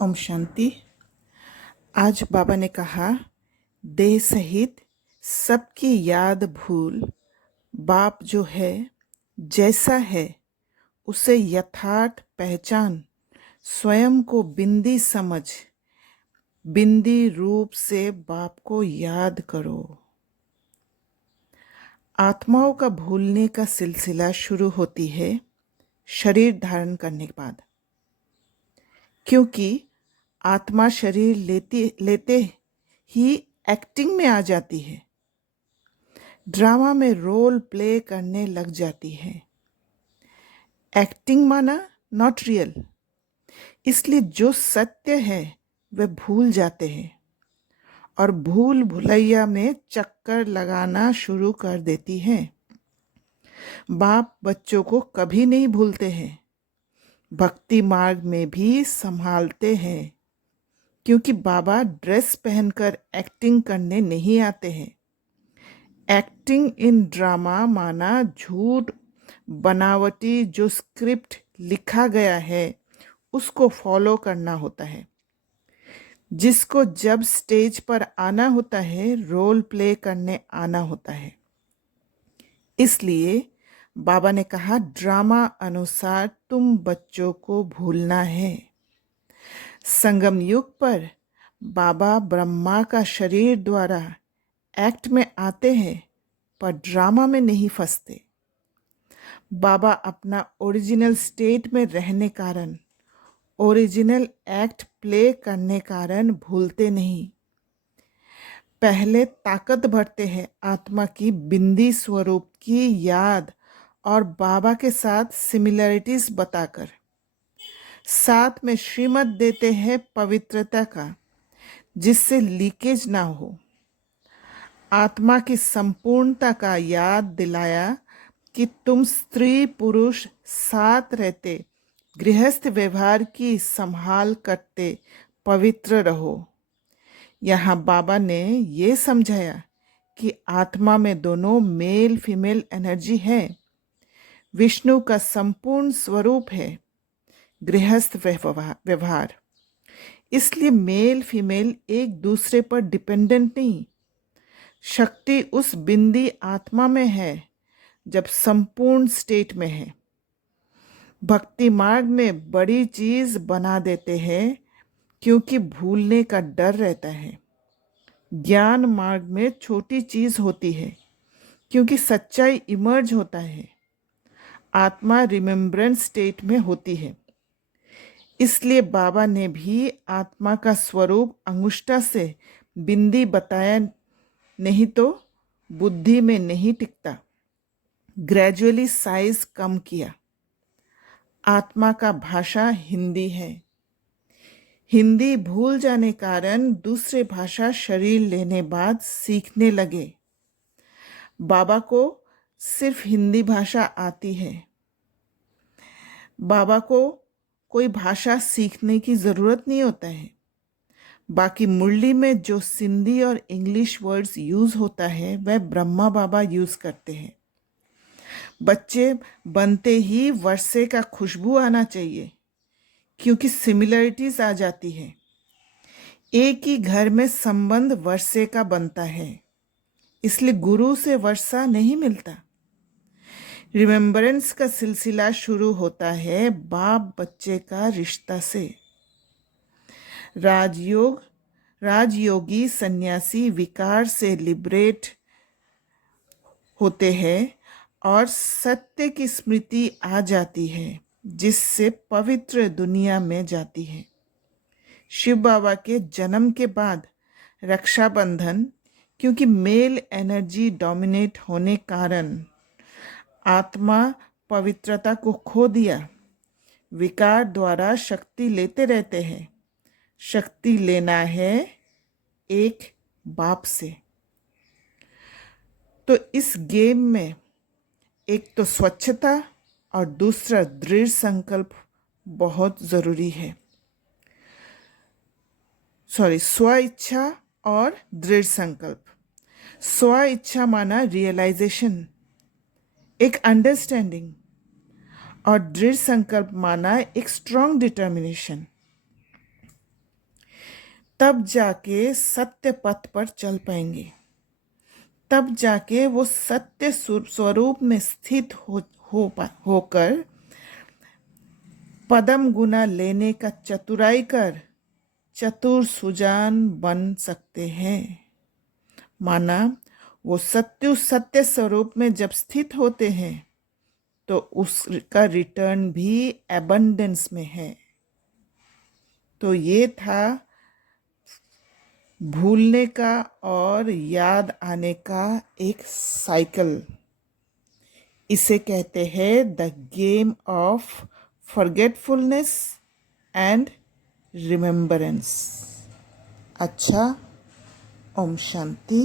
ओम शांति। आज बाबा ने कहा, देह सहित सबकी याद भूल, बाप जो है जैसा है उसे यथार्थ पहचान, स्वयं को बिंदी समझ, बिंदी रूप से बाप को याद करो। आत्माओं का भूलने का सिलसिला शुरू होती है शरीर धारण करने के बाद, क्योंकि आत्मा शरीर लेते ही एक्टिंग में आ जाती है, ड्रामा में रोल प्ले करने लग जाती है। एक्टिंग माना नॉट रियल, इसलिए जो सत्य है वह भूल जाते हैं और भूल भुलैया में चक्कर लगाना शुरू कर देती है। बाप बच्चों को कभी नहीं भूलते हैं, भक्ति मार्ग में भी संभालते हैं, क्योंकि बाबा ड्रेस पहनकर एक्टिंग करने नहीं आते हैं। एक्टिंग इन ड्रामा माना झूठ बनावटी जो स्क्रिप्ट लिखा गया है उसको फॉलो करना होता है। जिसको जब स्टेज पर आना होता है रोल प्ले करने आना होता है। इसलिए बाबा ने कहा, ड्रामा अनुसार तुम बच्चों को भूलना है। संगम युग पर बाबा ब्रह्मा का शरीर द्वारा एक्ट में आते हैं पर ड्रामा में नहीं फंसते। बाबा अपना ओरिजिनल स्टेट में रहने कारण, ओरिजिनल एक्ट प्ले करने कारण भूलते नहीं। पहले ताकत भरते हैं आत्मा की बिंदी स्वरूप की याद और बाबा के साथ सिमिलरिटीज बताकर, साथ में श्रीमत देते हैं पवित्रता का, जिससे लीकेज ना हो। आत्मा की संपूर्णता का याद दिलाया कि तुम स्त्री पुरुष साथ रहते, गृहस्थ व्यवहार की संभाल करते पवित्र रहो। यहाँ बाबा ने ये समझाया कि आत्मा में दोनों मेल फीमेल एनर्जी है, विष्णु का संपूर्ण स्वरूप है गृहस्थ व्यवहार। इसलिए मेल फीमेल एक दूसरे पर डिपेंडेंट नहीं, शक्ति उस बिंदी आत्मा में है जब संपूर्ण स्टेट में है। भक्ति मार्ग में बड़ी चीज बना देते हैं क्योंकि भूलने का डर रहता है। ज्ञान मार्ग में छोटी चीज होती है क्योंकि सच्चाई इमर्ज होता है। आत्मा रिमेम्बरेंस स्टेट में होती है। इसलिए बाबा ने भी आत्मा का स्वरूप अंगुष्ठा से बिंदी बताया, नहीं तो बुद्धि में नहीं टिकता। ग्रेजुअली साइज कम किया। आत्मा का भाषा हिंदी है। हिंदी भूल जाने कारण दूसरे भाषा शरीर लेने बाद सीखने लगे। बाबा को सिर्फ हिंदी भाषा आती है। बाबा को कोई भाषा सीखने की जरूरत नहीं होता है। बाकी मुरली में जो सिंधी और इंग्लिश वर्ड्स यूज होता है वह ब्रह्मा बाबा यूज करते हैं। बच्चे बनते ही वर्षे का खुशबू आना चाहिए, क्योंकि सिमिलरिटीज आ जाती है। एक ही घर में संबंध वर्षे का बनता है, इसलिए गुरु से वर्षा नहीं मिलता। रिमेम्बरेंस का सिलसिला शुरू होता है बाप बच्चे का रिश्ता से। राजयोगी सन्यासी विकार से लिबरेट होते हैं और सत्य की स्मृति आ जाती है, जिससे पवित्र दुनिया में जाती है। शिव बाबा के जन्म के बाद रक्षाबंधन, क्योंकि मेल एनर्जी डोमिनेट होने कारण आत्मा पवित्रता को खो दिया। विकार द्वारा शक्ति लेते रहते हैं। शक्ति लेना है एक बाप से। तो इस गेम में एक तो स्वच्छता और दूसरा दृढ़ संकल्प बहुत जरूरी है। स्व इच्छा और दृढ़ संकल्प। स्व इच्छा माना रियलाइजेशन, एक अंडरस्टैंडिंग, और दृढ़ संकल्प माना एक स्ट्रॉन्ग डिटर्मिनेशन। तब जाके सत्य पथ पर चल पाएंगे, तब जाके वो सत्य स्वरूप में स्थित होकर पदम गुना लेने का चतुराई कर चतुर सुजान बन सकते हैं। माना वो सत्य स्वरूप में जब स्थित होते हैं तो उसका रिटर्न भी एबंडेंस में है। तो ये था भूलने का और याद आने का एक साइकिल। इसे कहते हैं the game of forgetfulness and remembrance. अच्छा, ओम शांति।